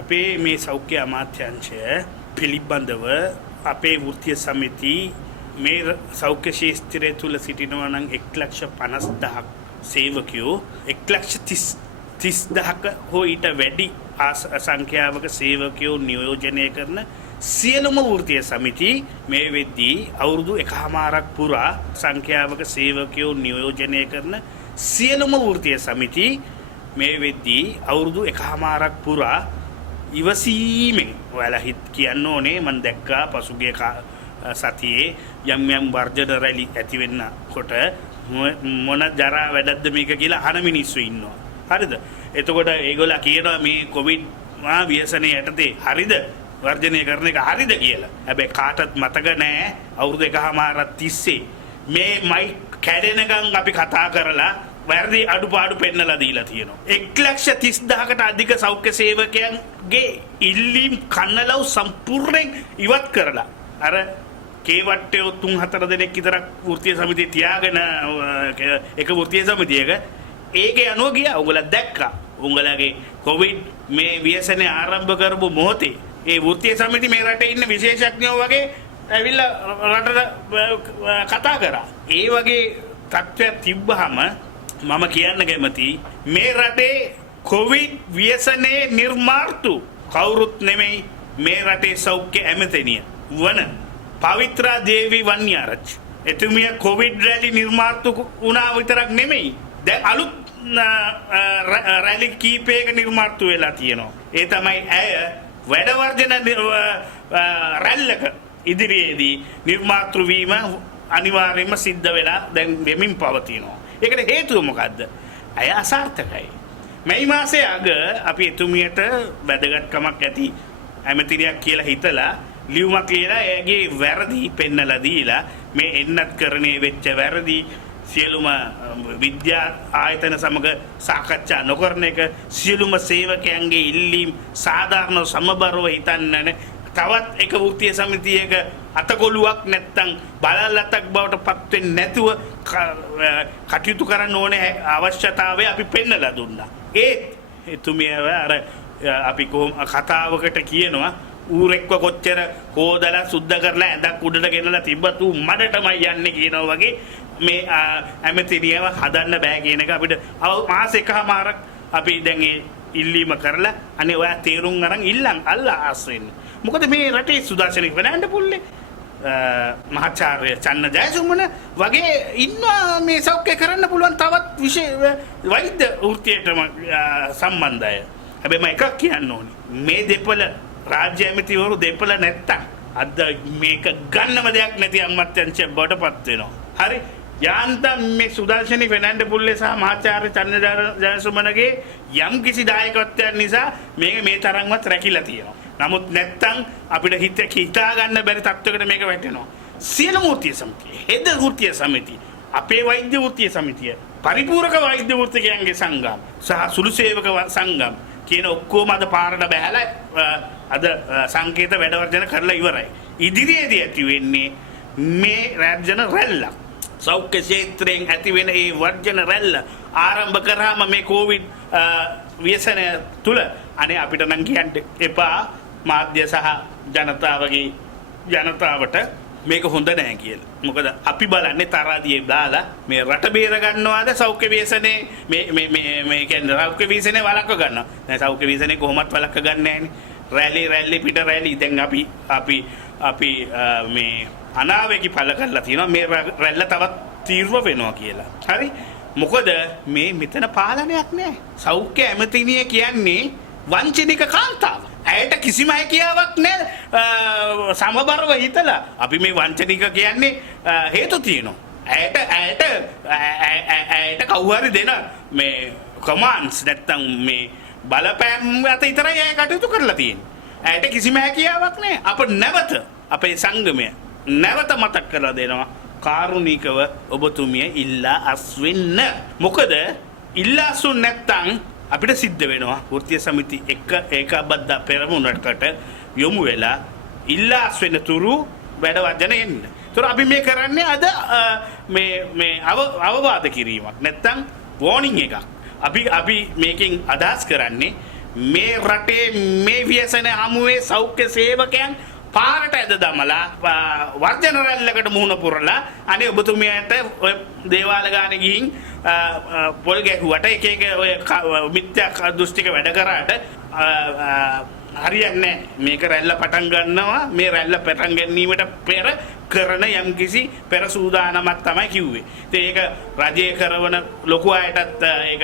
අපේ මේ සෞඛ්‍ය අමාත්‍යාංශය පිළිබඳව අපේ වෘත්තීය සමිති මේ සෞඛ්‍ය ශාස්ත්‍රය තුල සිටිනවා නම් 1,50,000ක් සේවකයෝ 1,30,000ක හෝ ඊට වැඩි සංඛ්‍යාවක සේවකයෝ නියෝජනය කරන සියලුම වෘත්තීය සමිති මේ වෙද්දී අවුරුදු එකහමාරක් පුරා සංඛ්‍යාවක සේවකයෝ නියෝජනය කරන සියලුම වෘත්තීය සමිති මේ වෙද්දී අවුරුදු එකහමාරක් පුරා ඉවසීමෙන් ඔයාලා හිත කියන්න ඕනේ මම දැක්කා පසුගිය සතියේ යම් යම් වර්ජන රැලි ඇති වෙන්නකොට මොන ජරා වැඩක්ද මේක කියලා අහන මිනිස්සු ඉන්නවා. හරිද? එතකොට ඒගොල්ලෝ කියනවා මේ කොවිඩ් ව්‍යසනයේ යටතේ හරිද? වර්ජනය කරන එක හරිද කියලා. හැබැයි කාටවත් මතක නැහැ අවුරුදු එකහමාරක් තිස්සේ මේ මයික් කැඩෙනකන් අපි කතා කරලා වැරදි අඩුපාඩු පෙන්නලා දීලා තියෙනවා. 1,30,000කට අධික සෞඛ්‍ය සේවකයන්ගේ ඉල්ලීම් කන්නලව් සම්පූර්ණයෙන් ඉවත් කරලා අර කේවට්ටේ 3-4 දෙනෙක් විතරක් වෘත්තීය සමිතිය තියාගෙන එක වෘත්තීය සමිතියක ඒකේ අනුව ගියා. උඹලා දැක්කා. උඹලගේ කොවිඩ් මේ ව්‍යසනය ආරම්භ කරපු මොහොතේ ඒ වෘත්තීය සමිති මේ රටේ ඉන්න විශේෂඥයෝ වගේ ඇවිල්ලා රටට කතා කරා. ඒ වගේ තත්ත්වයක් තිබ්බහම මම කියන්න කැමති මේ රටේ කොවිඩ් ව්‍යසනයේ නිර්මාර්තු කවුරුත් නෙමෙයි මේ රටේ සෞඛ්‍ය ඇමතිනිය වන පවිත්‍රා දේවී වන්‍යාරච්චි. එතුමිය කොවිඩ් රැලි නිර්මාර්තු වුණා විතරක් නෙමෙයි දැන් අලුත් රැලි කීපයක නිර්මාර්තු වෙලා තියෙනවා. ඒ තමයි ඇය වැඩවර්ජන රැල්ලක ඉදිරියේදී නිර්මාතෘ වීම අනිවාර්යයෙන්ම සිද්ධ වෙලා දැන් වෙමින් පවතිනවා. ඒකට හේතුව මොකද්ද? අය අසාර්ථකයි. මේ මාසේ අග අපි එතුමියට වැදගත්කමක් ඇති ඇමතිරියක් කියලා හිතලා ලියුමක් ලියලා එයාගේ වැරදි පෙන්නලා දීලා මේ එන්නත් කරණේ වෙච්ච වැරදි සියලුම විද්‍යා ආයතන සමග සාකච්ඡා නොකරන එක සියලුම සේවකයන්ගේ ඉල්ලීම් සාධාරණ සමබරව හිතන්න තවත් එක වෘත්තීය සමිතියක අතකොළුවක් නැත්තම් බලලතක් බවට පත් වෙන්නේ නැතුව කටයුතු කරන්න ඕනේ අවශ්‍යතාවය අපි පෙන්නලා දුන්නා. ඒත් එතුමිය අර අපි කොහොම කතාවකට කියනවා ඌරෙක්ව කොච්චර හොදලා සුද්ධ කරලා ඇඳක් උඩට ගෙනලා තිබ්බත් ඌ මඩටමයි යන්නේ කියනවා වගේ මේ ඇමතිනියව හදන්න බෑ කියන එක අපිට මාස එකමාරක් අපි දැන් ඒ ඉල්ලීම කරලා අනේ ඔයා තීරුම් අරන් ඉල්ලන් අල්ලා ආස් වෙන්න. මොකද මේ රටේ සුදර්ශනික වෙනඳ පුල්ලේ මහාචාර්ය චන්න ජයසුමන වගේ ඉන්නවා මේ සෞඛ්‍ය කරන්න පුළුවන් තවත් වෛද්‍ය වෘත්තියටම සම්බන්ධය. හැබැයි මම එකක් කියන්න ඕනේ. මේ දෙපළ රාජ්‍ය ඇමතිවරු දෙපළ නැත්තම් අද මේක ගන්නම දෙයක් නැති අමාත්‍යාංශය බඩපත් වෙනවා. හරි? යාන්තම් මේ සුදර්ශනික වෙනඳ පුල්ලේ සහ මහාචාර්ය චන්න ජයසුමනගේ යම් කිසි දායකත්වයක් නිසා මේක මේ තරම්වත් රැකිලා තියෙනවා. නමුත් නැත්තම් අපිට හිතා ගන්න බැරි තත්ත්වයකට මේක වැටෙනවා. සියලු වෘත්තීය සමිතිය, හෙද වෘත්තීය සමිතිය, අපේ වෛද්‍ය වෘත්තීය සමිතිය, පරිපූර්ණක වෛද්‍ය වෘත්තිකයන්ගේ සංගම් සහ සුළු සේවක සංගම් කියන ඔක්කොම අද පාරට බැහැලා අද සංකේත වැඩවර්ජන කරලා ඉවරයි. ඉදිරියේදී ඇති වෙන්නේ මේ වර්ජන රැල්ලක්. සෞඛ්‍ය ක්ෂේත්‍රයෙන් ඇති වෙන මේ වර්ජන රැල්ල ආරම්භ කරාම මේ කොවිඩ් ව්‍යසනය තුල අනේ අපිට නම් කියන්න එපා මාධ්‍ය සහ ජනතාවට මේක හොඳ නැහැ කියලා. මොකද අපි බලන්නේ තරහදියේ දාලා මේ රට බේර ගන්නවාද සෞඛ්‍ය ව්‍යසනේ මේ කියන්නේ සෞඛ්‍ය ව්‍යසනේ වළක්ව ගන්නවා. දැන් සෞඛ්‍ය ව්‍යසනේ කොහොමත් වළක්ව ගන්න නැහැනේ. රැලි පිට රැලි දැන් අපි මේ අනාවේකී පළ කරලා තියෙනවා මේ රැල්ල තවත් තීව්‍ර වෙනවා කියලා. හරි? මොකද මේ මෙතන පාලනයක් නැහැ. සෞඛ්‍ය ඇමතිනිය කියන්නේ වංචනික කාන්තාව. ඇයට කිසිම හැකියාවක් නැහැ සමබරව හිතලා. අපි මේ වංචනික කියන්නේ හේතු තියෙනවා. ඇයට කවුරු දෙන මේ කමාන්ඩ්ස් නැත්තම් මේ බලපෑම් අත විතරයි ඇය කටයුතු කරලා තියෙන්නේ. ඇයට කිසිම හැකියාවක් නැහැ. අප නැවත අපේ සංගමය නැවත මතක් කරලා දෙනවා කාරුණිකව ඔබතුමිය ඉල්ලා අස්වෙන්න. මොකද ඉල්ලා අස්වුන් නැත්තම් අපිට සිද්ධ වෙනවා වෘත්තීය සමිති ඒකාබද්ධ පෙරමුණකට යොමු වෙලා ඉල්ලා අස්වෙන්න තුරු වැඩ වර්ජන එන්න. ඒතර අපි මේ කරන්නේ අද මේ අවවාද කිරීමක් නැත්තම් වෝනින් එකක්. අපි මේකෙන් අදහස් කරන්නේ මේ රටේ මේ ව්‍යසන හමුවේ සෞඛ්‍ය සේවකයන් පාරට ඇද දමලා වර්ජන රැල්ලකට මුහුණ පුරලා අනේ ඔබතුමියට ඔය දේවාල ගානේ ගිහින් පොල් ගැහුවට එක එක ඔය මිත්‍යා දෘෂ්ටික වැඩ කරාට හරියන්නේ මේක රැල්ල පටන් ගන්නවා මේ රැල්ල පටන් ගැනීමට පෙර කරන යම්කිසි පෙර සූදානමක් තමයි කිව්වේ. ඉතින් ඒක රජයේ කරවන ලොකු අයටත් ඒක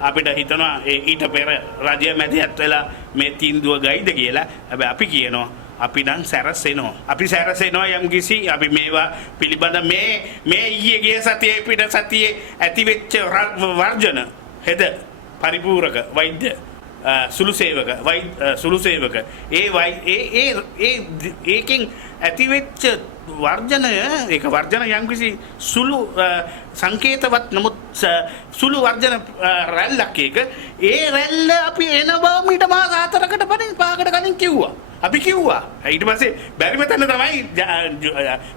අපිට හිතනවා ඊට පෙර රජය මැදිහත් වෙලා මේ තීන්දුව ගයිද කියලා. හැබැයි අපි කියනවා අපි නම් සැරසෙනවා. අපි සැරසෙනවා යම්කිසි අපි මේවා පිළිබඳ මේ ඊයේ ගිය සතියේ පිට සතියේ ඇතිවෙච්ච වර්ජන හෙද පරිපූර්ණක වෛද්‍ය සුළු සේවක ඒකෙන් ඇතිවෙච්ච වර්ජනය ඒක වර්ජන යම්කිසි සුළු සංකේතවත් නමුත් සුළු වර්ජන රැල්ලක් ඒක ඒ රැල්ල අපි එන බව මීට මාස 4කට පහකට කලින් කිව්වා. අපි කිව්වා ඊට පස්සේ බැරිම තැන තමයි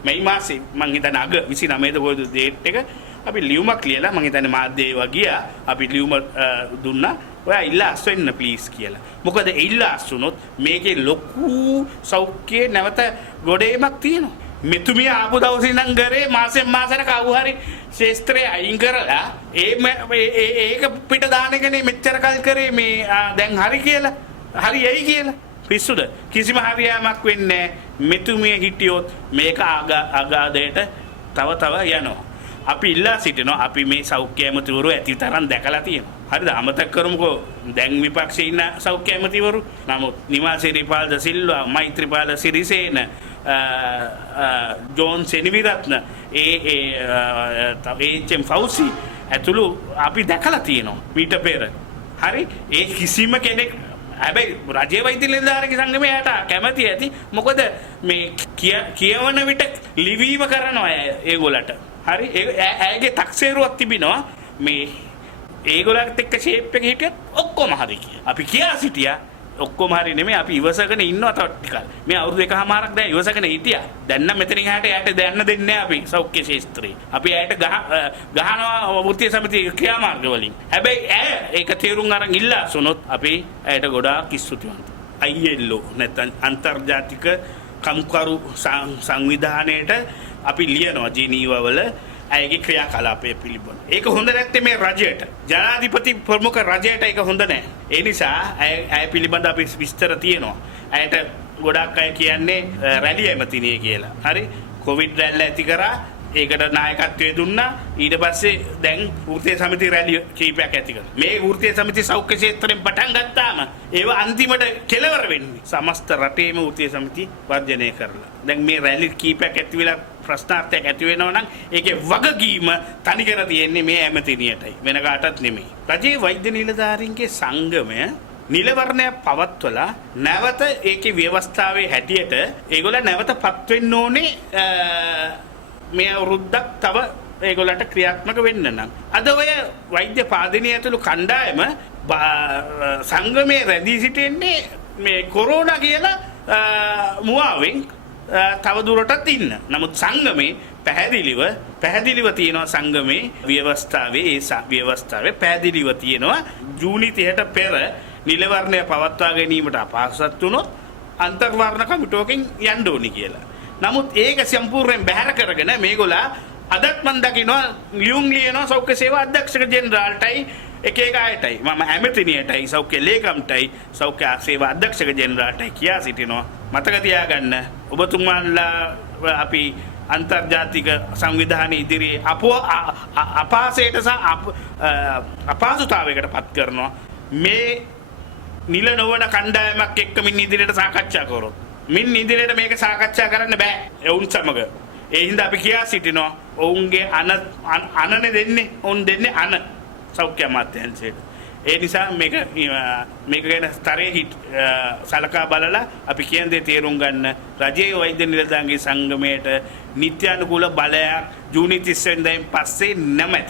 මේ මාසේ මං හිතන්නේ අග 29ද කොයිද ඩේට් එක අපි ලියුමක් ලියලා මං හිතන්නේ මාධ්‍යය වගියා අපි ලියුම දුන්නා ඔයා ඉල්ලාස් වෙන්න ප්ලීස් කියලා. මොකද ඉල්ලාස් වුණොත් මේකේ ලොකු සෞඛ්‍ය නැවත ගොඩේමක් තියෙනවා. මෙතුමිය ආපු දවසේ ඉඳන් කරේ මාසෙන් මාසෙට කවු හරි ශේස්ත්‍රය අයින් කරලා ඒක පිට දාන එකනේ මෙච්චර කල් කරේ මේ දැන් හරි කියලා. හරි ඇයි කියලා. පිස්සුද? කිසිම හරියාවක් වෙන්නේ නැහැ. මෙතුමිය හිටියොත් මේක අගාධයට තව යනවා. අපි ඉල්ලා සිටිනවා අපි මේ සෞඛ්‍ය ඇමතිවරු ඇති තරම් දැකලා තියෙනවා. හරිද? අමතක කරමුකෝ දැන් විපක්ෂයේ ඉන්න සෞඛ්‍ය ඇමතිවරු. නමුත් නිමල් සිරිපාල ද සිල්වා, මෛත්‍රීපාල සිරිසේන, ජෝන් සෙනවිරත්න, එච්.එම්. ෆෞසි ඇතුළු අපි දැකලා තියෙනවා ඊට පෙර. හරි? ඒ කිසිම කෙනෙක් හැබැයි රජයේ වෛද්‍ය නිලධාරීක සංගමයට කැමති ඇති. මොකද මේ කියවන විට ලිවීම කරනවා ඒගොල්ලන්ට. හරි ඇයගේ තක්සේරුවක් තිබෙනවා මේ ඒගොල්ලන්ත් එක්ක ෂේප් එක හිටියත් ඔක්කොම හරි කියලා. අපි කියා සිටියා ඔක්කොම හරි නෙමෙයි අපි ඉවසගෙන ඉන්නවා තව ටිකක්. මේ අවුරුදු එකමාරක් දැන් ඉවසගෙන හිටියා. දැන් නම් මෙතනින් එහාට යාට දැන්න දෙන්නේ නැහැ අපි සෞඛ්‍ය ශාස්ත්‍රයේ. අපි යාට ගහනවා වෘත්තීය සමිතිය ක්‍රියාමාර්ග වලින්. හැබැයි ඇය ඒක තේරුම් අරන් ඉල්ලාසොනොත් අපි ඇයට ගොඩාක් ස්තුතිවන්ත. ILO නැත්නම් අන්තර්ජාතික කම්කරු සංවිධානයේට අපි ලියනවා ජිනීවා වල ඇයගේ ක්‍රියාකලාපය පිළිබඳ. ඒක හොඳ නැත්තේ මේ රජයට. ජනාධිපති ප්‍රමුඛ රජයට ඒක හොඳ නැහැ. ඒ නිසා ඇය පිළිබඳ අපි විස්තර තියෙනවා. ඇයට ගොඩක් අය කියන්නේ රැලි ඇමතිනිය කියලා. හරි? කොවිඩ් රැල්ල ඇති කරා ඒකට නායකත්වය දුන්නා. ඊට පස්සේ දැන් වෘත්තීය සමිති රැලි කීපයක් ඇති කරනවා. මේ වෘත්තීය සමිති සෞඛ්‍ය ක්ෂේත්‍රයෙන් පටන් ගත්තාම ඒව අන්තිමට කෙලවර වෙන්නේ සමස්ත රටේම වෘත්තීය සමිති වර්ජනය කරලා. දැන් මේ රැලි කීපයක් ඇති වෙලා ප්‍රශ්නාර්ථයක් ඇති වෙනවා නම් ඒකේ වගකීම තනිකර තියෙන්නේ මේ ඇමතිනියටයි වෙන කාටවත් නෙමෙයි. රජයේ වෛද්‍ය නිලධාරීන්ගේ සංගමය නිලවරණය පවත්වලා නැවත ඒකේ ව්‍යවස්ථාවේ හැටියට ඒගොල්ලෝ නැවතපත් වෙන්න ඕනේ මේ අවුරුද්දක් තව ඒගොල්ලන්ට ක්‍රියාත්මක වෙන්න නම්. අද ඔය වෛද්‍ය පාදිනිය ඇතුළු කණ්ඩායම සංගමයේ රැඳී සිටින්නේ මේ කොරෝනා කියලා මුවාවෙන් තව දුරටත් ඉන්න. නමුත් සංගමේ පැහැදිලිව තියෙනවා සංගමේ ව්‍යවස්ථාවේ පැහැදිලිව තියෙනවා ජූනි 30ට පෙර නිලවරණය පවත්වා ගැනීමට අපහසුත් වුණොත් අන්තර්වර්ණ කමිටුවකින් යන්න ඕනි කියලා. නමුත් ඒක සම්පූර්ණයෙන් බැහැර කරගෙන මේගොල්ලා අදත් මන් දකිනවා ලියුම් ලියනවා සෞඛ්‍ය සේවා අධ්‍යක්ෂක ජෙනරාල්ටයි එක අයටයි මම ඇමතිනියටයි සෞඛ්‍ය ලේකම්ටයි සෞඛ්‍ය සේවා අධ්‍යක්ෂක ජෙනරාල්ටයි කියා සිටිනවා මතක තියාගන්න ඔබතුමාලා අපි අන්තර්ජාතික සංවිධානයේ ඉදිරියේ අපහාසයට සහ අපහසුතාවයකට පත් කරනවා මේ නිල නොවන කණ්ඩායමක් එක්ක මින් ඉදිරියට සාකච්ඡා කරොත් මින් ඉදිරියට මේක සාකච්ඡා කරන්න බෑ එවුන් සමග. ඒ හින්දා අපි කියා සිටිනවා ඔවුන්ගේ අනනේ දෙන්නේ ඔවුන් දෙන්නේ අන සෞඛ්‍ය අමාත්‍යාංශයට. ඒ නිසා මේක ගැන ස්තරයේ සලකා බලලා අපි කියන දේ තේරුම් ගන්න රජයේ වෛද්‍ය නිලධාරීන්ගේ සංගමයට නිත්‍යානුකූල බලයක් ජූනි 30 වෙනිදායින් පස්සේ නැමෙත.